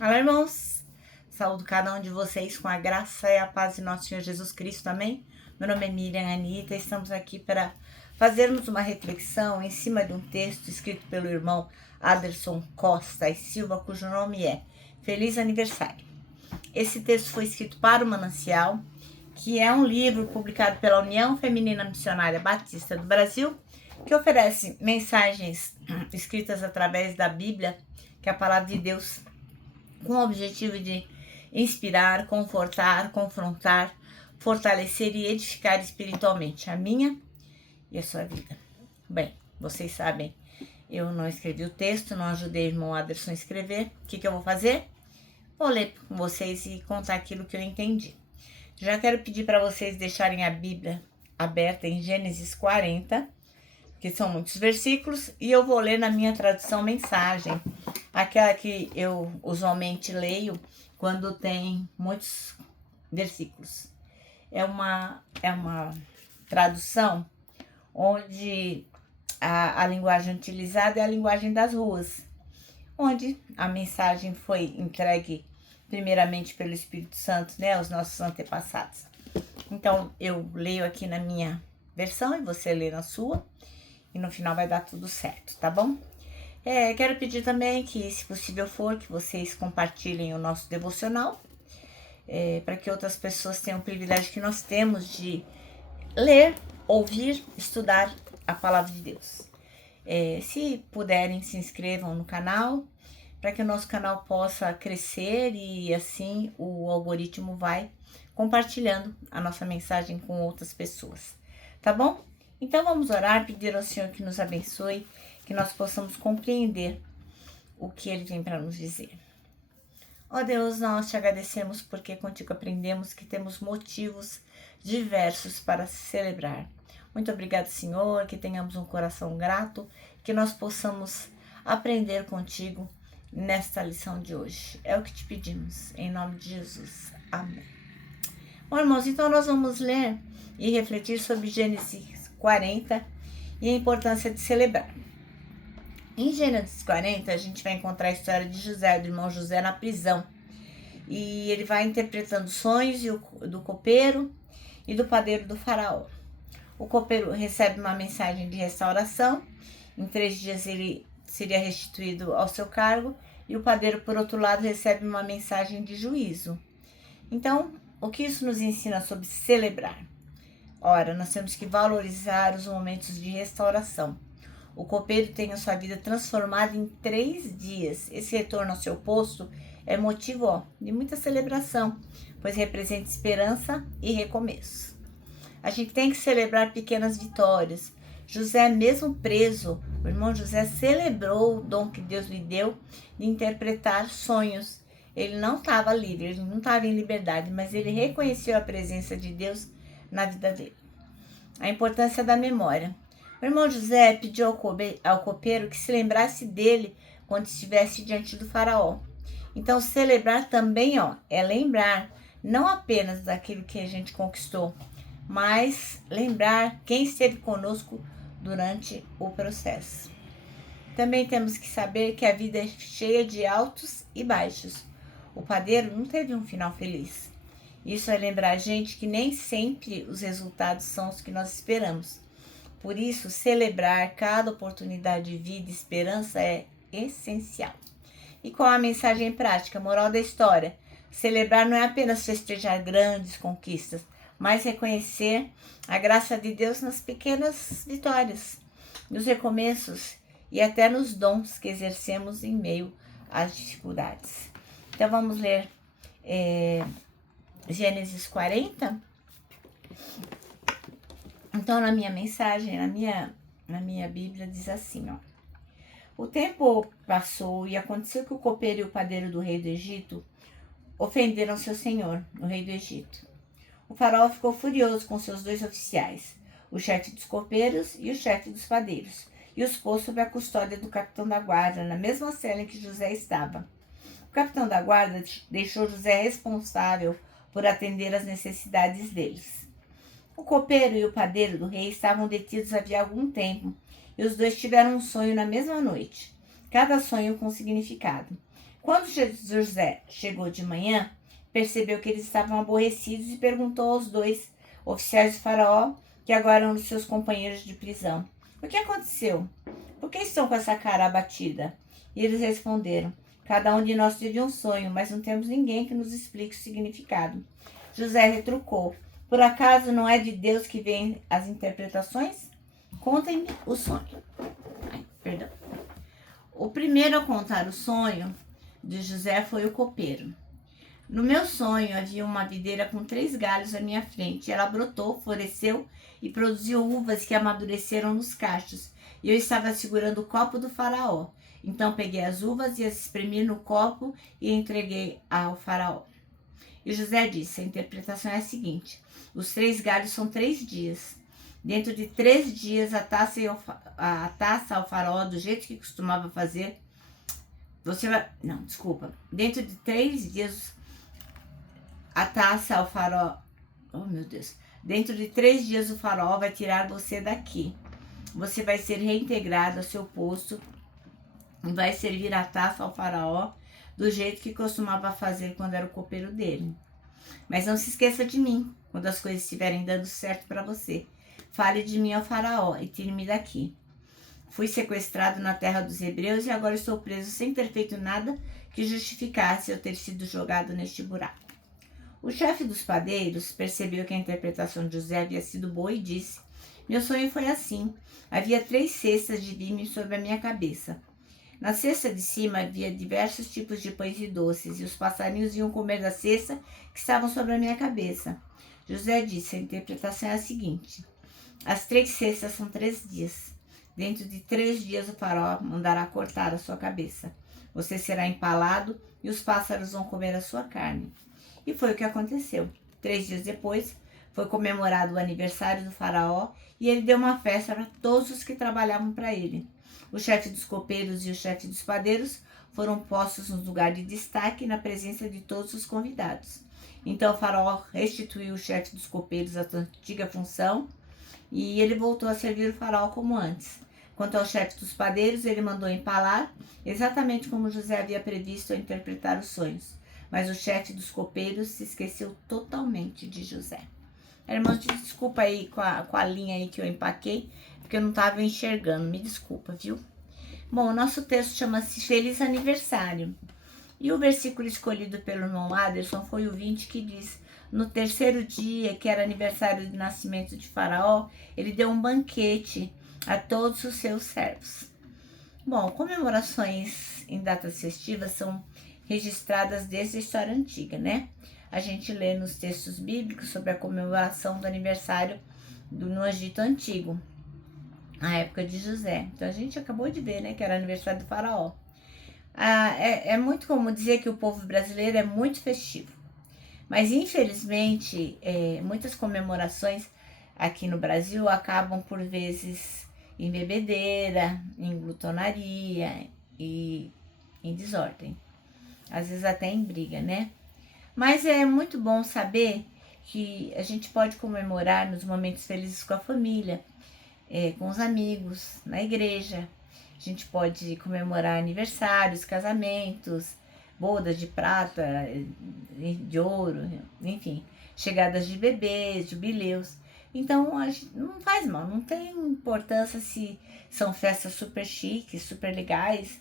Olá, irmãos! Saúdo cada um de vocês com a graça e a paz de nosso Senhor Jesus Cristo, amém? Meu nome é Miriam Anita, estamos aqui para fazermos uma reflexão em cima de um texto escrito pelo irmão Aderson Costa e Silva, cujo nome é Feliz Aniversário. Esse texto foi escrito para o Manancial, que é um livro publicado pela União Feminina Missionária Batista do Brasil, que oferece mensagens escritas através da Bíblia, que é a palavra de Deus, com o objetivo de inspirar, confortar, confrontar, fortalecer e edificar espiritualmente a minha e a sua vida. Bem, vocês sabem, eu não escrevi o texto, não ajudei o irmão Aderson a escrever. O que eu vou fazer? Vou ler com vocês e contar aquilo que eu entendi. Já quero pedir para vocês deixarem a Bíblia aberta em Gênesis 40, que são muitos versículos, e eu vou ler na minha tradução mensagem, aquela que eu usualmente leio quando tem muitos versículos. É uma tradução onde a linguagem utilizada é a linguagem das ruas, onde a mensagem foi entregue primeiramente pelo Espírito Santo, né, aos nossos antepassados. Então, eu leio aqui na minha versão e você lê na sua, e no final vai dar tudo certo, tá bom? Quero pedir também que, se possível for, que vocês compartilhem o nosso devocional, para que outras pessoas tenham o privilégio que nós temos de ler, ouvir, estudar a palavra de Deus. Se puderem, se inscrevam no canal, para que o nosso canal possa crescer e assim o algoritmo vai compartilhando a nossa mensagem com outras pessoas, tá bom? Então vamos orar, pedir ao Senhor que nos abençoe, que nós possamos compreender o que Ele tem para nos dizer. Ó Deus, nós te agradecemos porque contigo aprendemos que temos motivos diversos para celebrar. Muito obrigado, Senhor, que tenhamos um coração grato, que nós possamos aprender contigo nesta lição de hoje. É o que te pedimos, em nome de Jesus. Amém. Bom, irmãos, então nós vamos ler e refletir sobre Gênesis 40 e a importância de celebrar. Em Gênesis 40, a gente vai encontrar a história de José, do irmão José, na prisão. E ele vai interpretando sonhos do copeiro e do padeiro do faraó. O copeiro recebe uma mensagem de restauração. Em 3 dias ele seria restituído ao seu cargo. E o padeiro, por outro lado, recebe uma mensagem de juízo. Então, o que isso nos ensina sobre celebrar? Ora, nós temos que valorizar os momentos de restauração. O copeiro tem a sua vida transformada em 3 dias. Esse retorno ao seu posto é motivo de muita celebração, pois representa esperança e recomeço. A gente tem que celebrar pequenas vitórias. José, mesmo preso, o irmão José celebrou o dom que Deus lhe deu de interpretar sonhos. Ele não estava livre, ele não estava em liberdade, mas ele reconheceu a presença de Deus na vida dele. A importância da memória. O irmão José pediu ao copeiro que se lembrasse dele quando estivesse diante do faraó. Então, celebrar também é lembrar não apenas daquilo que a gente conquistou, mas lembrar quem esteve conosco durante o processo. Também temos que saber que a vida é cheia de altos e baixos. O padeiro não teve um final feliz. Isso é lembrar a gente que nem sempre os resultados são os que nós esperamos. Por isso, celebrar cada oportunidade de vida e esperança é essencial. E qual a mensagem prática, moral da história? Celebrar não é apenas festejar grandes conquistas, mas reconhecer a graça de Deus nas pequenas vitórias, nos recomeços e até nos dons que exercemos em meio às dificuldades. Então vamos ler Gênesis 40. Então, na minha mensagem, na minha Bíblia, diz assim, O tempo passou e aconteceu que o copeiro e o padeiro do rei do Egito ofenderam seu senhor, o rei do Egito. O faraó ficou furioso com seus 2 oficiais, o chefe dos copeiros e o chefe dos padeiros, e os pôs sob a custódia do capitão da guarda, na mesma cela em que José estava. O capitão da guarda deixou José responsável por atender às necessidades deles. O copeiro e o padeiro do rei estavam detidos havia algum tempo, e os 2 tiveram um sonho na mesma noite, cada sonho com significado. Quando José chegou de manhã, percebeu que eles estavam aborrecidos e perguntou aos 2 oficiais do faraó, que agora eram seus companheiros de prisão: o que aconteceu? Por que estão com essa cara abatida? E eles responderam: cada um de nós teve um sonho, mas não temos ninguém que nos explique o significado. José retrucou: por acaso não é de Deus que vêm as interpretações? Contem-me o sonho. Perdão. O primeiro a contar o sonho de José foi o copeiro. No meu sonho havia uma videira com 3 galhos à minha frente. Ela brotou, floresceu e produziu uvas que amadureceram nos cachos. E eu estava segurando o copo do faraó. Então peguei as uvas e as espremi no copo e entreguei ao faraó. E José disse: a interpretação é a seguinte: os 3 galhos são 3 dias. Dentro de 3 dias, a taça ao faraó, do jeito que costumava fazer, você vai... Não, desculpa. Dentro de 3 dias, a taça ao faraó... Oh, meu Deus. Dentro de 3 dias, o faraó vai tirar você daqui. Você vai ser reintegrado ao seu posto e vai servir a taça ao faraó do jeito que costumava fazer quando era o copeiro dele. Mas não se esqueça de mim quando as coisas estiverem dando certo para você. Fale de mim ao faraó e tire-me daqui. Fui sequestrado na terra dos hebreus e agora estou preso sem ter feito nada que justificasse eu ter sido jogado neste buraco. O chefe dos padeiros percebeu que a interpretação de José havia sido boa e disse: meu sonho foi assim. Havia 3 cestas de vime sobre a minha cabeça. Na cesta de cima havia diversos tipos de pães e doces, e os passarinhos iam comer da cesta que estavam sobre a minha cabeça. José disse: a interpretação é a seguinte: as 3 cestas são 3 dias. Dentro de 3 dias o faraó mandará cortar a sua cabeça. Você será empalado e os pássaros vão comer a sua carne. E foi o que aconteceu. 3 dias depois, foi comemorado o aniversário do faraó e ele deu uma festa para todos os que trabalhavam para ele. O chefe dos copeiros e o chefe dos padeiros foram postos no lugar de destaque na presença de todos os convidados. Então o faraó restituiu o chefe dos copeiros à sua antiga função e ele voltou a servir o faraó como antes. Quanto ao chefe dos padeiros, ele mandou empalar, exatamente como José havia previsto ao interpretar os sonhos. Mas o chefe dos copeiros se esqueceu totalmente de José. Irmãos, desculpa aí com a linha aí que eu empaquei, porque eu não estava enxergando, me desculpa, viu? Bom, o nosso texto chama-se Feliz Aniversário. E o versículo escolhido pelo irmão Aderson foi o 20, que diz: no 3º dia, que era aniversário do nascimento de Faraó, ele deu um banquete a todos os seus servos. Bom, comemorações em datas festivas são registradas desde a história antiga, né? A gente lê nos textos bíblicos sobre a comemoração do aniversário no Egito Antigo, na época de José. Então a gente acabou de ver, né, que era aniversário do faraó. É muito comum dizer que o povo brasileiro é muito festivo. Mas infelizmente, muitas comemorações aqui no Brasil acabam por vezes em bebedeira, em glutonaria e em desordem. Às vezes até em briga, né? Mas é muito bom saber que a gente pode comemorar nos momentos felizes com a família, com os amigos, na igreja. A gente pode comemorar aniversários, casamentos, bodas de prata, de ouro, enfim, chegadas de bebês, jubileus. Então, não faz mal, não tem importância se são festas super chiques, super legais,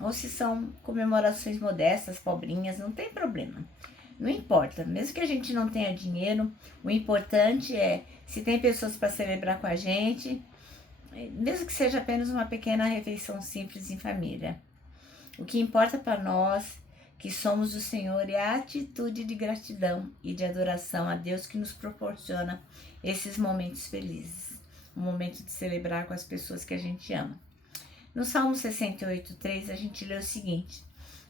ou se são comemorações modestas, pobrinhas, não tem problema. Não importa, mesmo que a gente não tenha dinheiro, o importante é se tem pessoas para celebrar com a gente, mesmo que seja apenas uma pequena refeição simples em família. O que importa para nós, que somos do Senhor, é a atitude de gratidão e de adoração a Deus que nos proporciona esses momentos felizes. Um momento de celebrar com as pessoas que a gente ama. No Salmo 68:3 a gente lê o seguinte: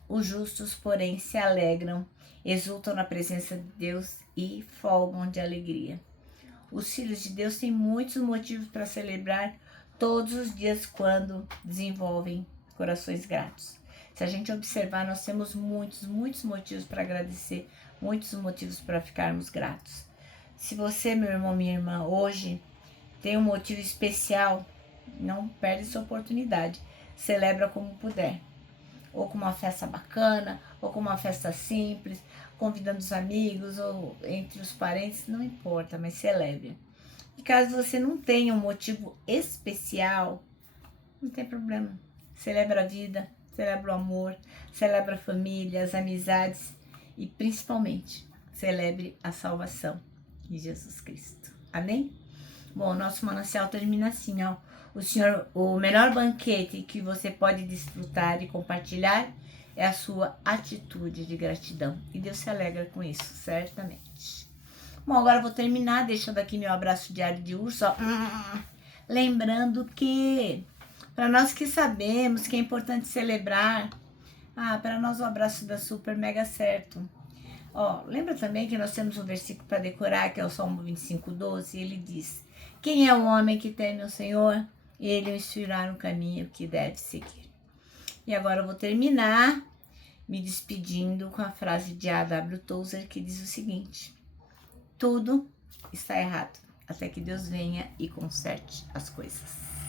os justos, porém, se alegram, exultam na presença de Deus e folgam de alegria. Os filhos de Deus têm muitos motivos para celebrar todos os dias quando desenvolvem corações gratos. Se a gente observar, nós temos muitos motivos para agradecer, muitos motivos para ficarmos gratos. Se você, meu irmão, minha irmã, hoje tem um motivo especial, não perde essa oportunidade. Celebra como puder. ou com uma festa bacana, ou com uma festa simples, convidando os amigos ou entre os parentes, não importa, mas celebre. E caso você não tenha um motivo especial, não tem problema. Celebra a vida, celebra o amor, celebra a família, as amizades e principalmente celebre a salvação de Jesus Cristo. Amém? Bom, nosso manancial termina assim, ó. O melhor banquete que você pode desfrutar e compartilhar é a sua atitude de gratidão. E Deus se alegra com isso, certamente. Bom, agora eu vou terminar deixando aqui meu abraço diário de urso, ó. Lembrando que, para nós que sabemos que é importante celebrar, para nós o abraço dá super mega certo. Ó, lembra também que nós temos um versículo para decorar, que é o Salmo 25:12, e ele diz: quem é o homem que teme o Senhor? Ele o instruirá no caminho que deve seguir. E agora eu vou terminar me despedindo com a frase de A.W. Tozer, que diz o seguinte: tudo está errado, até que Deus venha e conserte as coisas.